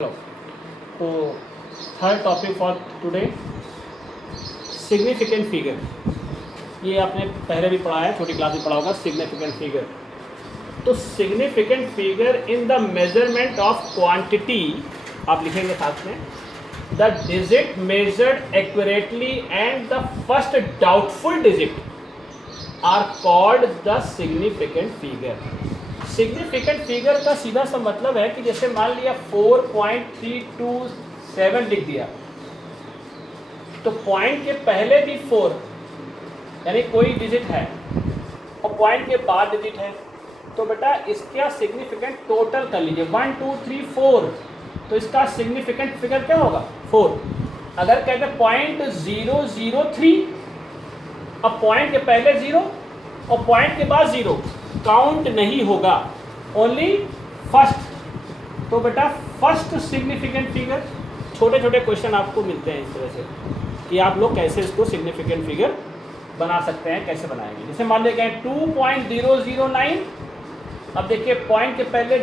तो third topic for today significant figure. ये आपने पहले भी पढ़ा है, छोटी क्लास में पढ़ा होगा सिग्निफिकेंट फिगर। तो significant figure in the measurement of quantity आप लिखेंगे साथ में, the digit measured accurately and the first doubtful digit are called the significant figure. Significant figure का सीधा सा मतलब है कि जैसे मान लिया 4.327 लिख दिया, तो पॉइंट के पहले भी 4 यानी कोई डिजिट है और पॉइंट के बाद डिजिट है, तो बेटा इसका सिग्निफिकेंट टोटल कर लीजिए 1 2 3 4, तो इसका सिग्निफिकेंट फिगर क्या होगा 4। अगर कहते हैं 0.003, अब पॉइंट के पहले 0 और पॉइंट के बाद 0 काउंट नहीं होगा, ओनली फर्स्ट। तो बेटा फर्स्ट सिग्निफिकेंट फिगर, छोटे छोटे क्वेश्चन आपको मिलते हैं इस तरह से कि आप लोग कैसे इसको सिग्निफिकेंट फिगर बना सकते हैं, कैसे बनाएंगे। जैसे मान लीजिए 2.009, अब देखिए पॉइंट के पहले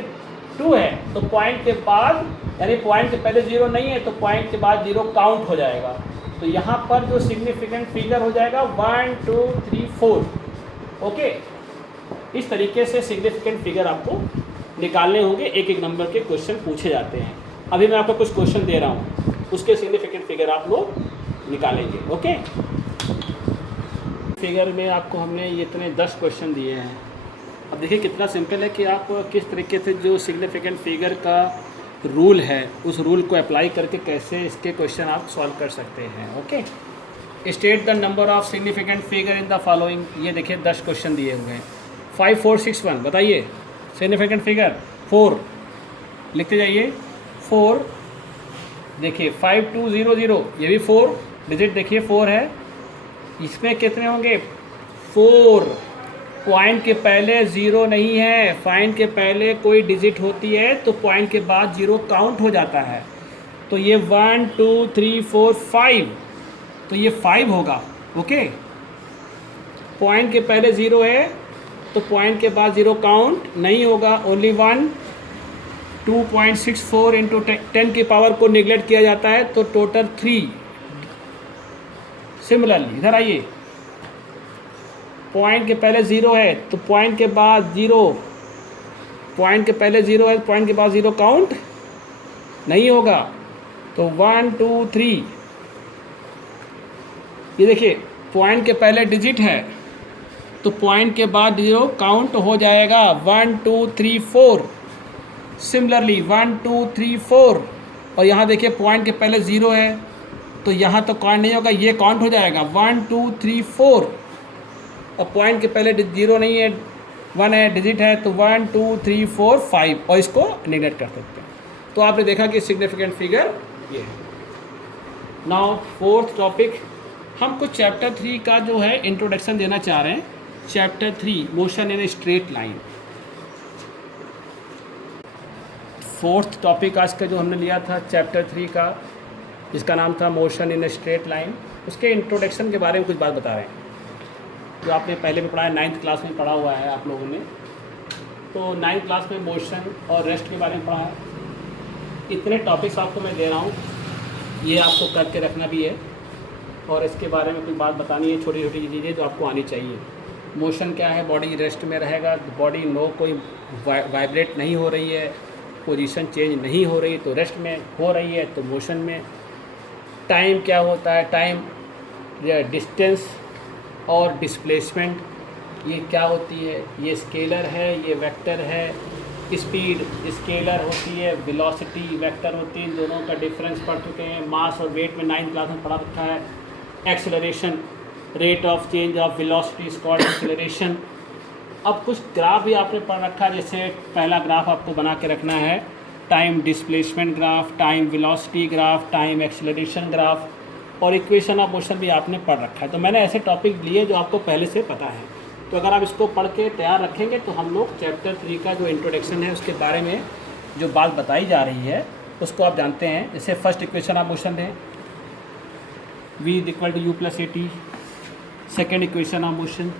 2 है तो पॉइंट के बाद, यानी पॉइंट के पहले 0 नहीं है तो पॉइंट के बाद 0 काउंट हो जाएगा। तो यहाँ पर जो सिग्निफिकेंट फिगर हो जाएगा 1 2 3 4। ओके, इस तरीके से सिग्निफिकेंट फिगर आपको निकालने होंगे, एक एक नंबर के क्वेश्चन पूछे जाते हैं। अभी मैं आपको कुछ क्वेश्चन दे रहा हूँ, उसके सिग्निफिकेंट फिगर आप लोग निकालेंगे। ओके, फिगर में आपको हमने ये इतने 10 क्वेश्चन दिए हैं। अब देखिए कितना सिंपल है कि आप किस तरीके से जो सिग्निफिकेंट फिगर का रूल है उस रूल को अप्लाई करके कैसे इसके क्वेश्चन आप सॉल्व कर सकते हैं। Okay, state the number of significant figure in the following. ये देखिए 10 क्वेश्चन दिए हुए हैं। 5 4 6 1 बताइए सिग्निफिकेंट फिगर 4, लिखते जाइए 4। देखिए 5200, ये भी 4 डिजिट, देखिए 4 है। इसमें कितने होंगे 4, पॉइंट के पहले 0 नहीं है, पॉइंट के पहले कोई डिजिट होती है तो पॉइंट के बाद 0 काउंट हो जाता है। तो ये 1 2 3 4 5, तो ये 5 होगा। ओके, पॉइंट के पहले 0 है तो पॉइंट के बाद 0 काउंट नहीं होगा, ओनली 1। 2.64 इंटू 10 की पावर को निगलेक्ट किया जाता है तो टोटल 3। सिमिलरली इधर आइए, पॉइंट के पहले 0 है तो पॉइंट के बाद 0, पॉइंट के पहले 0 है, पॉइंट के बाद 0 काउंट नहीं होगा। तो 1 2 3, ये देखिए पॉइंट के पहले डिजिट है तो पॉइंट के बाद 0 काउंट हो जाएगा, 1 2 3 4। सिमिलरली 1 2 3 4, और यहाँ देखिए पॉइंट के पहले 0 है तो यहाँ तो काउंट नहीं होगा, ये काउंट हो जाएगा 1 2 3 4। और पॉइंट के पहले 0 नहीं है, 1 है, डिजिट है, तो 1 2 3 4 5, और इसको निगलेक्ट कर सकते हैं। तो आपने देखा कि सिग्निफिकेंट फिगर ये है। नाउ फोर्थ टॉपिक, हम कुछ चैप्टर 3 का जो है इंट्रोडक्शन देना चाह रहे हैं। Chapter 3 motion in straight line. Fourth topic आज का जो हमने लिया था चैप्टर 3 का, जिसका नाम था मोशन इन स्ट्रेट लाइन, उसके इंट्रोडक्शन के बारे में कुछ बात बता रहे हैं जो आपने पहले भी पढ़ा है, 9th क्लास में पढ़ा हुआ है आप लोगों ने। तो 9th क्लास में मोशन और रेस्ट के बारे में पढ़ा है। इतने टॉपिक्स आपको मैं दे रहा हूँ, ये आपको करके रखना भी है और इसके बारे में कुछ बात बतानी है, छोटी छोटी चीज़ें जो आपको आनी चाहिए। मोशन क्या है, बॉडी रेस्ट में रहेगा, बॉडी नो कोई वाइब्रेट नहीं हो रही है, पोजीशन चेंज नहीं हो रही तो रेस्ट में हो रही है तो मोशन में। टाइम क्या होता है, टाइम डिस्टेंस और डिस्प्लेसमेंट, ये क्या होती है, ये स्केलर है, ये वेक्टर है। स्पीड स्केलर होती है, वेलोसिटी वेक्टर होती है, इन दोनों का डिफरेंस पढ़ चुके हैं। मास और वेट में 9th क्लास में पढ़ा रखा है। Acceleration, rate of change of velocity is called acceleration. अब कुछ ग्राफ भी आपने पढ़ रखा है, जैसे पहला ग्राफ आपको बना के रखना है time displacement graph, time velocity graph, time acceleration graph, और इक्वेशन ऑफ मोशन भी आपने पढ़ रखा है। तो मैंने ऐसे टॉपिक लिए जो आपको पहले से पता है, तो अगर आप इसको पढ़ के तैयार रखेंगे तो हम लोग चैप्टर 3 का जो इंट्रोडक्शन है उसके बारे में जो बात बताई जा रही है उसको आप जानते हैं। जैसे फर्स्ट इक्वेशन ऑफ मोशन है v = u + at। Second equation of motion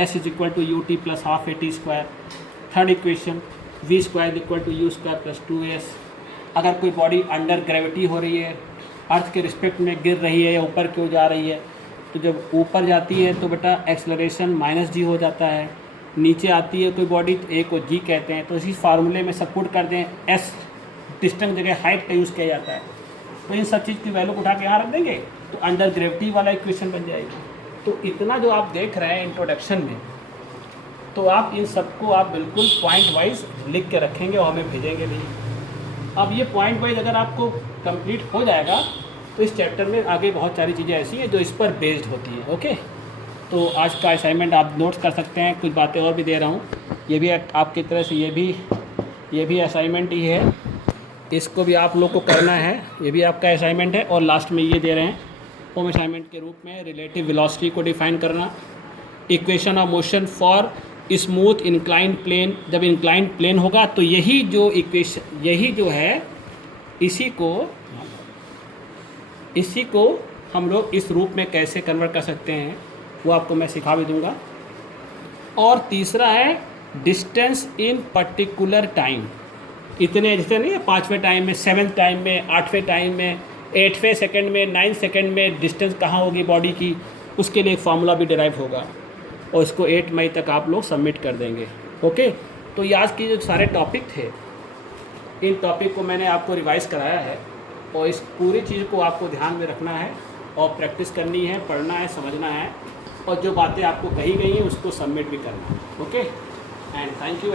s = ut + ½ at²। Third equation v² = u² + 2s। अगर कोई बॉडी अंडर ग्रेविटी हो रही है, अर्थ के रिस्पेक्ट में गिर रही है या ऊपर क्यों जा रही है, तो जब ऊपर जाती है तो बेटा एक्सेलरेशन -g हो जाता है। नीचे आती है कोई बॉडी तो a को g कहते हैं। तो इसी फार्मूले में सब पुट कर दें, s डिस्टेंस जगह हाइट का यूज़ किया जाता है। तो इन सब चीज़ की वैल्यू उठा के यहाँ रख देंगे तो अंडर ग्रेविटी वाला इक्वेशन बन जाएगी। तो इतना जो आप देख रहे हैं इंट्रोडक्शन में, तो आप इन सबको आप बिल्कुल पॉइंट वाइज लिख के रखेंगे और हमें भेजेंगे भी। अब ये पॉइंट वाइज अगर आपको कंप्लीट हो जाएगा तो इस चैप्टर में आगे बहुत सारी चीज़ें ऐसी हैं जो इस पर बेस्ड होती हैं। ओके, तो आज का असाइनमेंट आप नोट्स कर सकते हैं, कुछ बातें और भी दे रहा हूँ। ये भी आपकी तरह से ये भी असाइनमेंट ही है, इसको भी आप लोग को करना है, ये भी आपका असाइनमेंट है। और लास्ट में ये दे रहे हैं होम असाइनमेंट के रूप में, रिलेटिव वेलोसिटी को डिफाइन करना, equation of motion for smooth incline plane. जब इंक्लाइन प्लेन होगा तो यही जो इक्वेशन, यही जो है, इसी को हम लोग इस रूप में कैसे कन्वर्ट कर सकते हैं वो आपको मैं सिखा भी दूंगा। और तीसरा है डिस्टेंस इन पर्टिकुलर टाइम। इतने जैसे नहीं है 5वें टाइम में, 7वें टाइम में, 8वें टाइम में, 8वें सेकंड में, 9 सेकंड में डिस्टेंस कहाँ होगी बॉडी की, उसके लिए एक फार्मूला भी डिराइव होगा और इसको 8 मई तक आप लोग सबमिट कर देंगे। ओके, तो ये आज की जो सारे टॉपिक थे, इन टॉपिक को मैंने आपको रिवाइज़ कराया है और इस पूरी चीज़ को आपको ध्यान में रखना है और प्रैक्टिस करनी है, पढ़ना है, समझना है और जो बातें आपको कही गई हैं उसको सबमिट भी करना है। Okay, and thank you.